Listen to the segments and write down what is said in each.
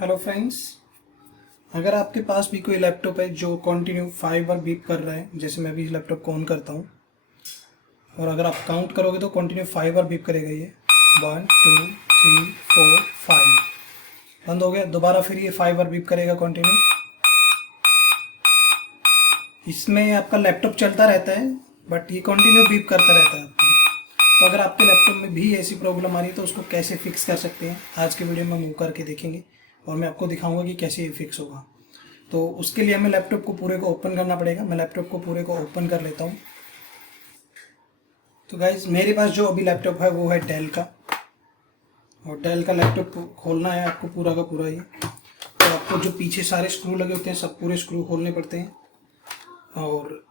Hello friends. अगर आपके पास भी कोई लैपटॉप है जो कंटिन्यू 5 बार बीप कर रहा है, जैसे मैं भी इस लैपटॉप को ऑन करता हूँ, और अगर आप काउंट करोगे तो कंटिन्यू 5 बार बीप करेगा ये। 1 2 3 4 5 बंद हो गया। दोबारा फिर ये 5 बार बीप करेगा कंटिन्यू। इसमें आपका लैपटॉप चलता रहता है बट ये कंटिन्यू बीप करता रहता है आपको। तो अगर आपके लैपटॉप में भी ऐसी प्रॉब्लम आ रही है तो उसको कैसे फिक्स कर सकते हैं, आज के वीडियो में मूव करके देखेंगे और मैं आपको दिखाऊंगा कि कैसे ये फिक्स होगा। तो उसके लिए हमें लैपटॉप को पूरे को ओपन करना पड़ेगा। मैं लैपटॉप को पूरे को ओपन कर लेता हूँ। तो गाइज मेरे पास जो अभी लैपटॉप है वो है डेल का, और डेल का लैपटॉप खोलना है आपको पूरा का पूरा ही। तो आपको जो पीछे सारे स्क्रू लगे होते हैं सब पूरे स्क्रू खोलने पड़ते हैं, और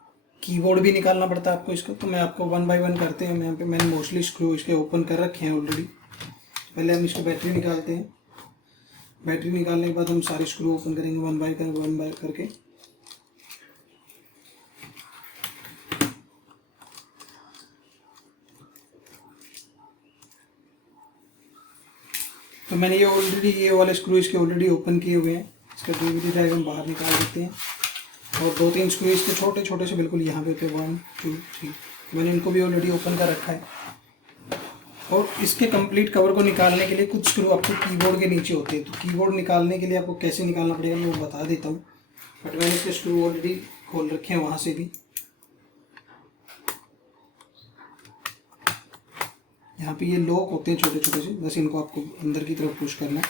कीबोर्ड भी निकालना पड़ता है आपको इसको। तो मैं आपको 1 बाय 1 करते हैं। यहाँ पे मैंने मोस्टली स्क्रू इसके ओपन कर रखे हैं ऑलरेडी। पहले हम इसको बैटरी निकालते हैं। बैटरी निकालने के बाद हम सारे स्क्रू ओपन करेंगे 1 बाय करके। तो मैंने ये वाले स्क्रू इसके ऑलरेडी ओपन किए हुए हैं। इसका डीवीडी ड्राइव हम बाहर निकाल देते हैं, और 2-3 स्क्रू इसके छोटे छोटे से बिल्कुल यहाँ पे होते हैं 1 2 3। मैंने इनको भी ऑलरेडी ओपन कर रखा है। और इसके कंप्लीट कवर को निकालने के लिए कुछ स्क्रू आपको कीबोर्ड के नीचे होते हैं। तो कीबोर्ड निकालने के लिए आपको कैसे निकालना पड़ेगा मैं वो बता देता हूँ, बट मैंने इसके स्क्रू ऑलरेडी खोल रखे हैं वहाँ से भी। यहाँ पे ये लॉक होते हैं छोटे छोटे से, बस इनको आपको अंदर की तरफ पुश करना है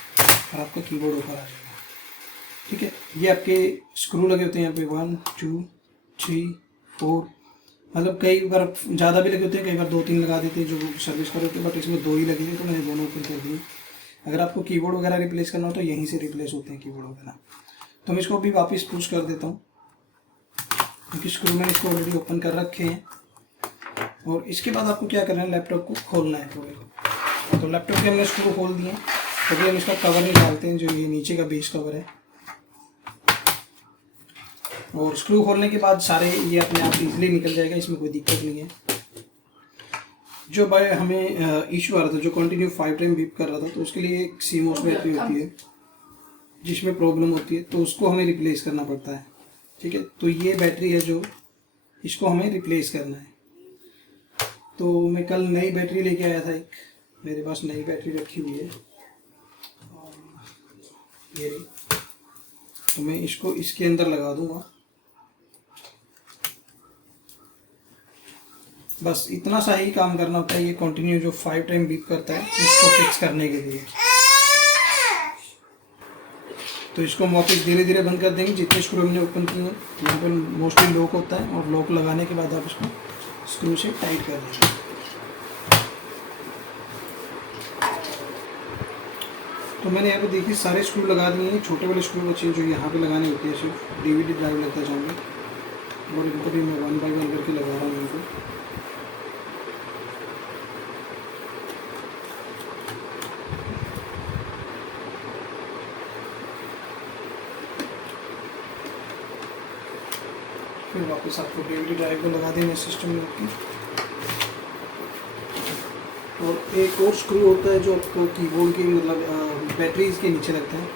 और आपका कीबोर्ड ऊपर आ जाएगा। ठीक है, ये आपके स्क्रू लगे होते हैं यहाँ पे 1 2 3 4। मतलब कई बार ज़्यादा भी लगे होते हैं, कई बार 2-3 लगा देते हैं जो सर्विस कर होते हैं, बट इसमें 2 ही लगे थे तो मैंने दोनों ओपन कर दिए। अगर आपको कीबोर्ड वगैरह रिप्लेस करना हो तो यहीं से रिप्लेस होते हैं कीबोर्ड वगैरह। तो मैं इसको अभी वापस पुश कर देता हूँ, क्योंकि स्क्रू मैंने इसको ऑलरेडी ओपन कर रखे हैं। और इसके बाद आपको क्या करना है, लैपटॉप को खोलना है पूरे को। तो लैपटॉप के हमने स्क्रू खोल दिए। तो अभी हम इसका कवर निकालते हैं, जो ये नीचे का बेस कवर है। और स्क्रू खोलने के बाद सारे ये अपने आप इजीली निकल जाएगा, इसमें कोई दिक्कत नहीं है। जो भाई हमें इशू आ रहा था, जो कंटिन्यू 5 टाइम बीप कर रहा था, तो उसके लिए एक सीमोस बैटरी होती है जिसमें प्रॉब्लम होती है, तो उसको हमें रिप्लेस करना पड़ता है। ठीक है, तो ये बैटरी है जो इसको हमें रिप्लेस करना है। तो मैं कल नई बैटरी लेके आया था, एक मेरे पास नई बैटरी रखी हुई है, ये रही। तो मैं इसको इसके अंदर लगा दूंगा। बस इतना सा ही काम करना होता है। ये कंटिन्यू जो 5 टाइम बीप करता है इसको फिक्स करने के लिए। तो इसको हम वापस धीरे धीरे बंद कर देंगे। जितने स्क्रू हमने ओपन किए हैं, यहाँ पर मोस्टली लॉक होता है, और लॉक लगाने के बाद आप इसको स्क्रू से टाइट कर देंगे। तो मैंने यहाँ पे देखिए सारे स्क्रू लगा दिए हैं। छोटे वाले स्क्रू बचे हैं जो यहाँ पे लगाने होते हैं, सिर्फ डीवीडी ड्राइव लगता जाएंगे, और इनको भी मैं 1 बाय 1 करके लगा रहा हूँ इनको। फिर वापस आपको डीवीडी ड्राइव को लगा देना सिस्टम में आपकी। और एक और स्क्रू होता है जो आपको कीबोर्ड की मतलब बैटरीज के नीचे लगता है,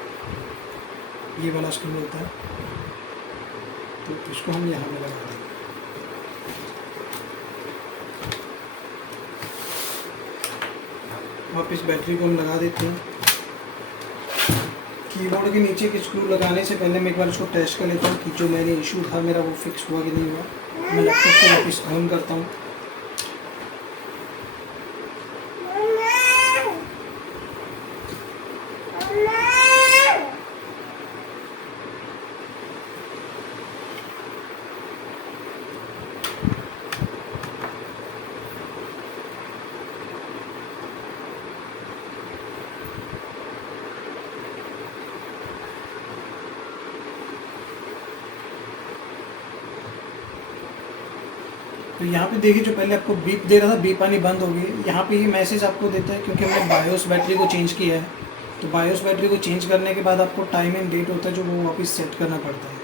ये वाला स्क्रू होता है। तो इसको हम यहाँ पे लगा देंगे। वापस बैटरी को हम लगा देते हैं। कीबोर्ड के नीचे के स्क्रू लगाने से पहले मैं एक बार उसको टेस्ट कर लेता हूँ कि जो मैंने इशू था मेरा वो फिक्स हुआ कि नहीं हुआ। मैं लैपटॉप को वापस ऑन करता हूँ। तो यहाँ पे देखिए, जो पहले आपको बीप दे रहा था, बीप आनी बंद हो गई। यहाँ पे ये मैसेज आपको देता है क्योंकि हमने बायोस बैटरी को चेंज किया है। तो बायोस बैटरी को चेंज करने के बाद आपको टाइम एंड डेट होता है जो वो वापस सेट करना पड़ता है।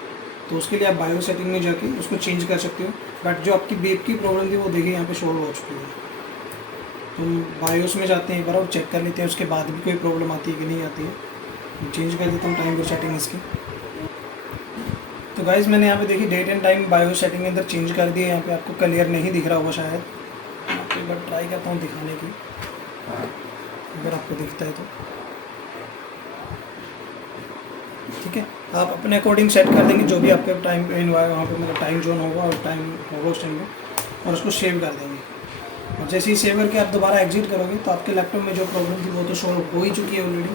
तो उसके लिए आप बायो सेटिंग में जाके उसको चेंज कर सकते हो। बट जो आपकी बीप की प्रॉब्लम थी वो देखिए यहाँ पे सॉल्व हो चुकी है। तो बायोस में जाते हैं एक बार और चेक कर लेते हैं उसके बाद भी कोई प्रॉब्लम आती है कि नहीं आती है। चेंज कर देता हूँ टाइम और सेटिंग इसकी। तो गाइज मैंने यहाँ पे देखी date and time bio setting के अंदर चेंज कर दिया। यहाँ पे आपको क्लियर नहीं दिख रहा होगा शायद, एक बार ट्राई करता हूँ दिखाने की, अगर आपको दिखता है तो ठीक है। आप अपने अकॉर्डिंग सेट कर देंगे जो भी आपके टाइम वहाँ पे मतलब टाइम जोन होगा और टाइम होगा उस टाइम में, और उसको सेव कर देंगे। और जैसे ही सेव करके आप दोबारा एग्जिट करोगे तो आपके लैपटॉप में जो प्रॉब्लम थी वो तो सॉल्व हो ही चुकी है ऑलरेडी,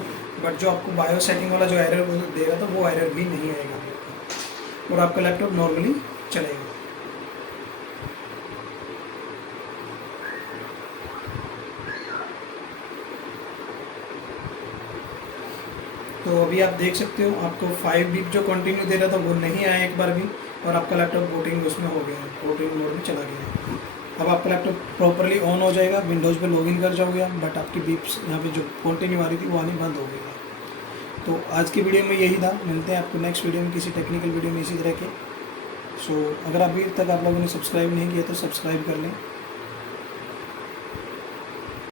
बट जो आपको बायो सेटिंग वाला जो एरर दे रहा था वो एरर भी नहीं आएगा और आपका लैपटॉप नॉर्मली चलेगा। तो अभी आप देख सकते हो आपको 5 बीप जो कंटिन्यू दे रहा था वो नहीं आया एक बार भी, और आपका लैपटॉप बूटिंग उसमें हो गया है, बूटिंग मोड में चला गया है। अब आपका लैपटॉप प्रॉपरली ऑन हो जाएगा, विंडोज़ पे लॉगिन कर जाओगे आप, बट आपकी बीप्स यहाँ पे जो कंटिन्यू आ रही थी वो आनी बंद हो गई है। तो आज की वीडियो में यही था, मिलते हैं आपको नेक्स्ट वीडियो में किसी टेक्निकल वीडियो में इसी तरह के। सो अगर अभी तक आप लोगों ने सब्सक्राइब नहीं किया तो सब्सक्राइब कर लें।